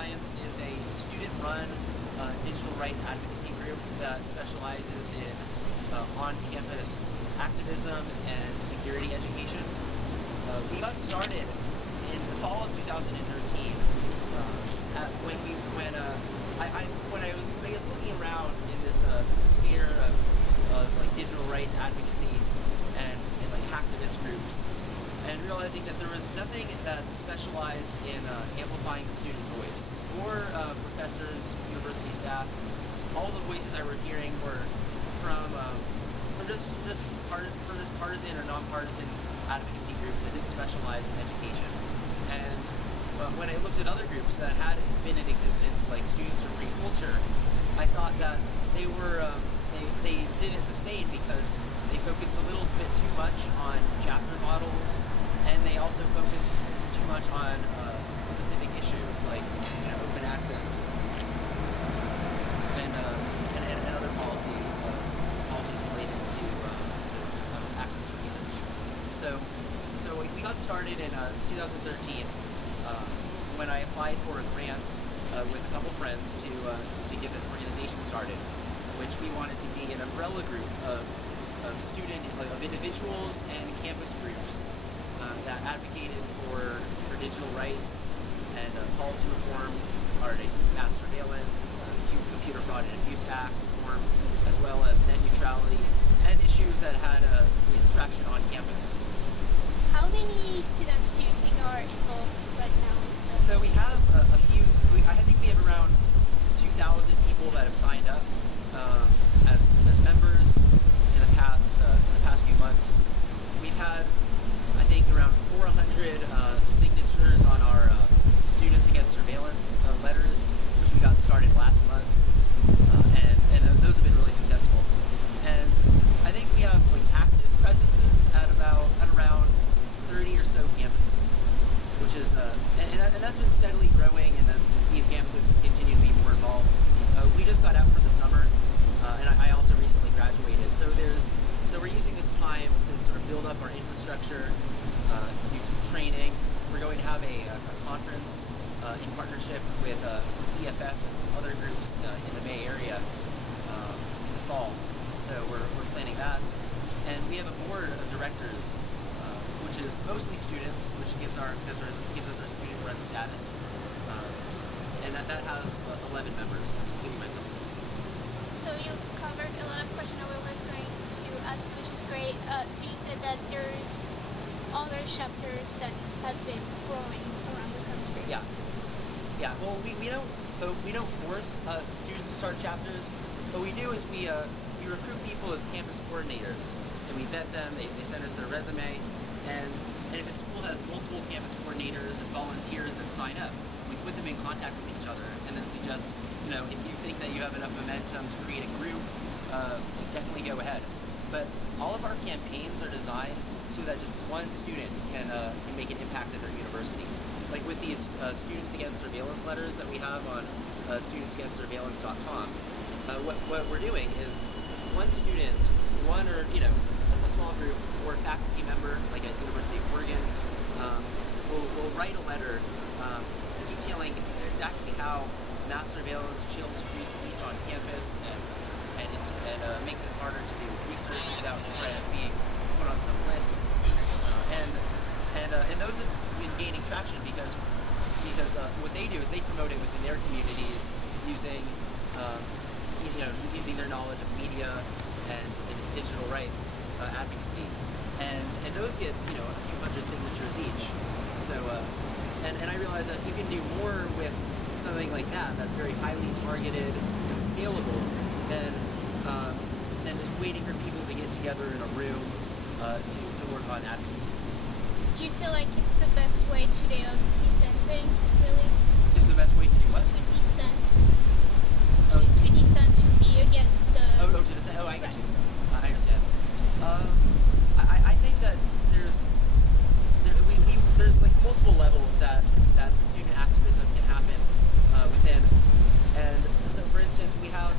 Alliance is a student-run digital rights advocacy group that specializes in on-campus activism and security education. We got started in the fall of 2013 when I was, I guess, looking around in this sphere of like digital rights advocacy and like hacktivist groups, and realizing that there was nothing that specialized in amplifying the student voice or professors, university staff. All the voices I were hearing were from just partisan or nonpartisan advocacy groups that didn't specialize in education. And when I looked at other groups that had been in existence, like Students for Free Culture, I thought that they were they didn't sustain because they focused a little bit too much on chapter models, and they also focused too much on specific issues like open access and other policies related to access to research. So we got started in 2013 when I applied for a grant with a couple friends to get this organization started, which we wanted to be an umbrella group of individuals and campus groups that advocated for digital rights and policy reform, or mass surveillance, Computer Fraud and Abuse Act reform, as well as net neutrality and issues that had traction on campus. How many students do you think are involved right now? So we have a few. I think we have around 2,000 people that have signed up as members in the past few months. We've had, I think, around 400 signatures on our Students Against Surveillance letters, which we got started last month, and those have been really successful. And I think we have active presences at around 30 or so campuses, which is and that's been steadily growing, and as these campuses continue to be more involved. We just got out for the summer, and I also recently graduated. So we're using this time to sort of build up our infrastructure, do some training. We're going to have a conference in partnership with EFF and some other groups in the Bay Area in the fall. So we're planning that, and we have a board of directors, which is mostly students, which gives us our student-run status, and that has 11 members, including myself. So you covered a lot of questions I was going to ask, which is great. So you said that there's other chapters that have been growing around the country. Yeah. Well, we don't force students to start chapters. What we do is we recruit people as campus coordinators, and we vet them. They send us their resume, and if a school has multiple campus coordinators and volunteers that sign up, we put them in contact with each other, and then suggest, if you think that you have enough momentum to create a group, definitely go ahead. But all of our campaigns are designed so that just one student can make an impact at their university. Like with these Students Against Surveillance letters that we have on studentsagainstsurveillance.com, what we're doing is just one student, or a small group, or a faculty member, like at University of Oregon, will write a letter detailing exactly how mass surveillance chills free speech on campus and makes it harder to do research without the threat of being put on some list. And those have been gaining traction because what they do is they promote it within their communities using using their knowledge of media and just digital rights advocacy, and those get a few hundred signatures each. So and I realize that you can do more with something like that that's very highly targeted and scalable than just waiting for people to get together in a room to work on advocacy. Do you feel like it's the best way today of dissenting, really? So the best way to do what? To dissent. To dissent, to be against the... to dissent. I get you. I understand. I think that there's multiple levels that student activism can happen within. And so, for instance, we have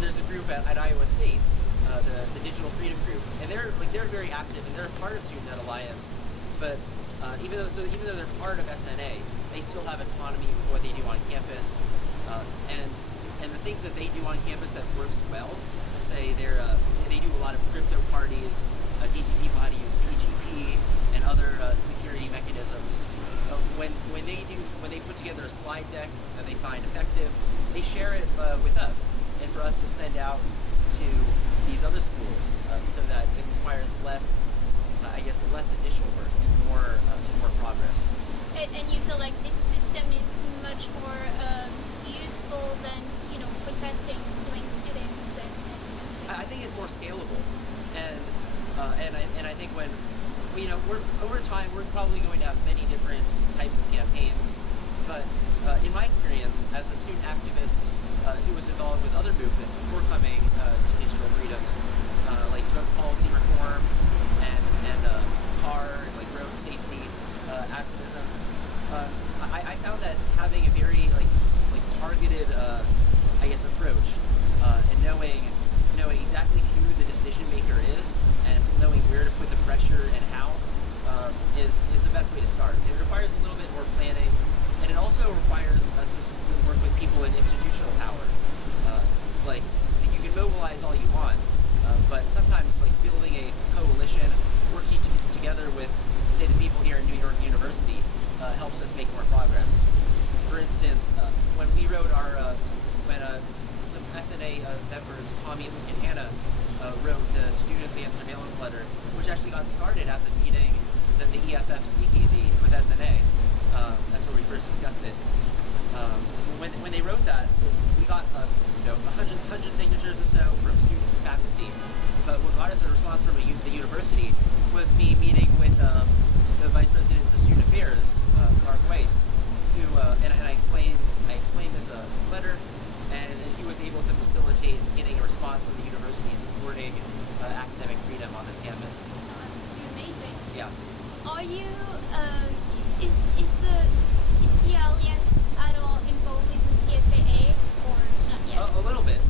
there's a group at Iowa State, the Digital Freedom Group, and they're very active, and they're a part of Student Alliance. But even though they're part of SNA, they still have autonomy with what they do on campus, and the things that they do on campus that works well. Say they do a lot of crypto parties, teaching people how to use PGP and other security mechanisms. When they put together a slide deck that they find effective, they share it with us, and for us to send out to these other schools, so that it requires less initial work and more progress. And you feel like this system is much more useful than protesting, doing sit-ins and I think it's more scalable, and I think when we're over time we're probably going to have many different types of campaigns, but in my experience as a student activist who was involved with other movements before coming to digital freedoms, like drug policy reform and car and like road safety activism, I found that having a very targeted approach, and knowing exactly who the decision maker is and knowing where to put the pressure and how is the best way to start. It requires a little bit more planning, and it also requires us to work with people in institutional power. It's like you can mobilize all you want, but sometimes building a coalition, working together with, say, the people here at New York University helps us make more progress. For instance, when we wrote some SNA members, Tommy, Luke, and Hannah, wrote the Students and Surveillance letter, which actually got started at the meeting, the EFF Speakeasy with SNA. That's where we first discussed it. When they wrote that, we got 100 signatures or so from students and faculty. But what got us a response from the university was me meeting with the Vice President for Student Affairs, Mark Weiss, who and I explained this letter, and he was able to facilitate getting a response from the university supporting academic freedom on this campus. Oh, that's pretty amazing. Yeah. Are you is the Alliance at all involved with the CFAA or not yet? A little bit.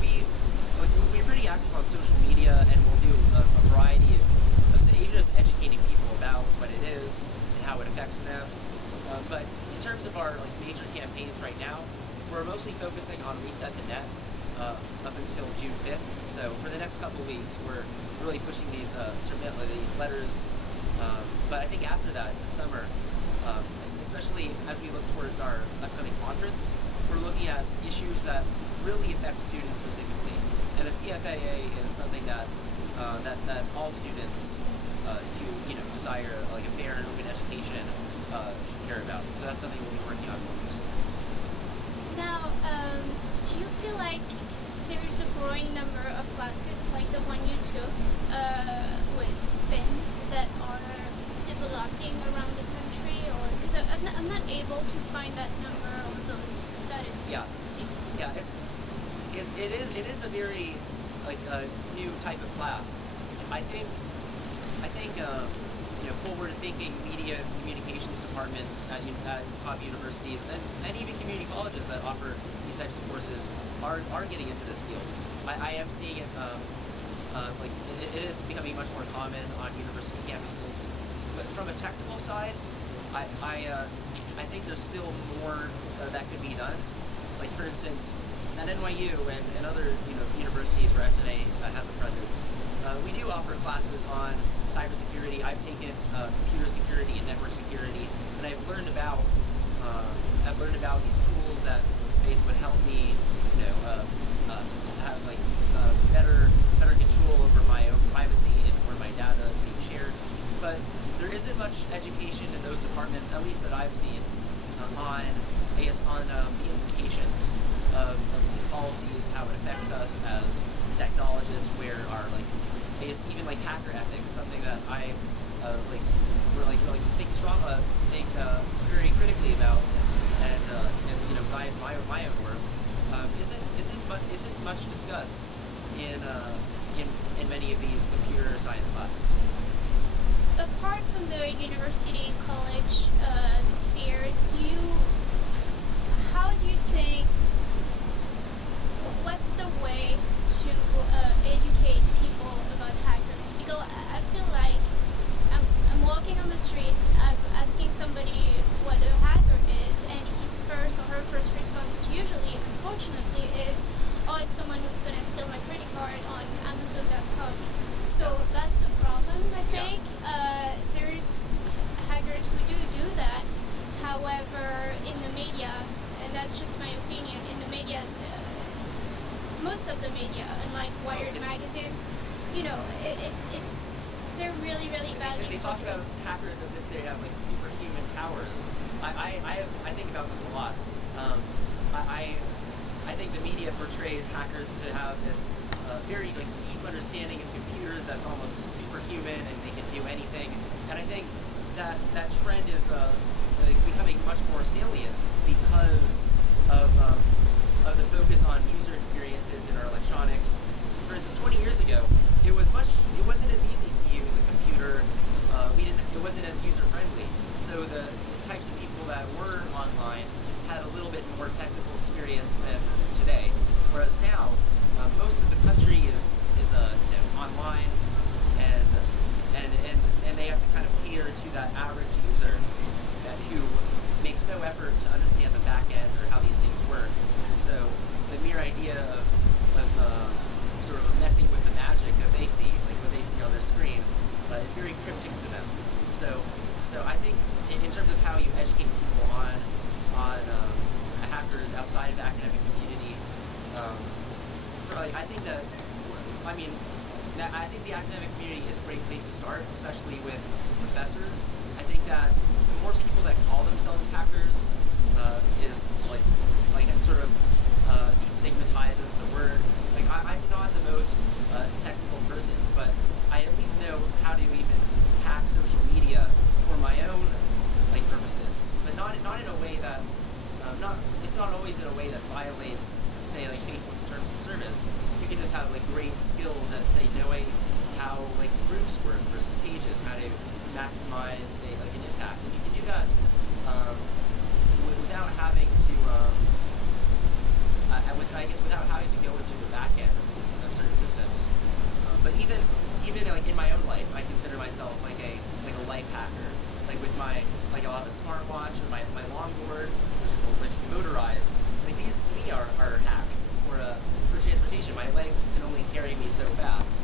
We're pretty active on social media, and we'll do a variety of even just educating people about what it is and how it affects them. But in terms of our major campaigns right now, we're mostly focusing on Reset the Net up until June 5th. So for the next couple of weeks, we're really pushing these letters. But I think after that, in the summer, especially as we look towards our upcoming conference, we're looking at issues that really affect students specifically. And the CFAA is something that all students who desire a fair and open education should care about. So that's something we'll be working on more closely. Now, do you feel like there is a growing number of classes like the one you took with Finn that are developing around the country, or because I'm not able to find that number of those statistics? Yeah, it is a very new type of class. I think forward-thinking media and communications departments at top universities and even community colleges that offer these types of courses are getting into this field. I am seeing it it is becoming much more common on university campuses. But from a technical side, I think there's still more that could be done. Like for instance, at NYU and other universities where SNA has a presence, we do offer classes on cybersecurity. I've taken computer security and network security, and I've learned about these tools that would help me have better control over my own privacy and where my data is being shared. But there isn't much education in those departments, at least that I've seen, on the implications of these policies, how it affects us as technologists, where our even hacker ethics, something that I think very critically about, and guides my own work, isn't much discussed in many of these computer science classes. Apart from the university college sphere, how do you think, what's the way to educate people about hackers? Because I feel like I'm walking on the street they talk about hackers as if they have like superhuman powers. I think about this a lot. I think the media portrays hackers to have this very like deep understanding of computers that's almost superhuman and they can do anything. And I think that trend is like becoming much more salient because of the focus on user experiences in our electronics. For instance, 20 years ago, it wasn't as easy to use a computer. It wasn't as user friendly. So the types of people that were online had a little bit more technical experience than today. Whereas now, most of the country is online, and they have to kind of cater to that average user who makes no effort to understand the back end or how these things work. So the mere idea of sort of messing with the magic that they see, like what they see on their screen, is very cryptic to them. So I think in terms of how you educate people on hackers outside of the academic community, I think I think the academic community is a great place to start, especially with professors. I think that the more people that call themselves hackers is like it sort of destigmatizes the word. Like I'm not the most technical person, but I at least know how to even hack social media for my own like purposes, but not in a way that it's not always in a way that violates, say, like Facebook's terms of service. You can just have like great skills at, say, knowing how like groups work versus pages, how to maximize, say, like an impact, and you can do that without having to, without having to go into the back end of certain systems. But even like in my own life, I consider myself like a life hacker. Like with I'll have a smartwatch or my longboard, which is motorized. Like these to me are hacks for transportation. My legs can only carry me so fast.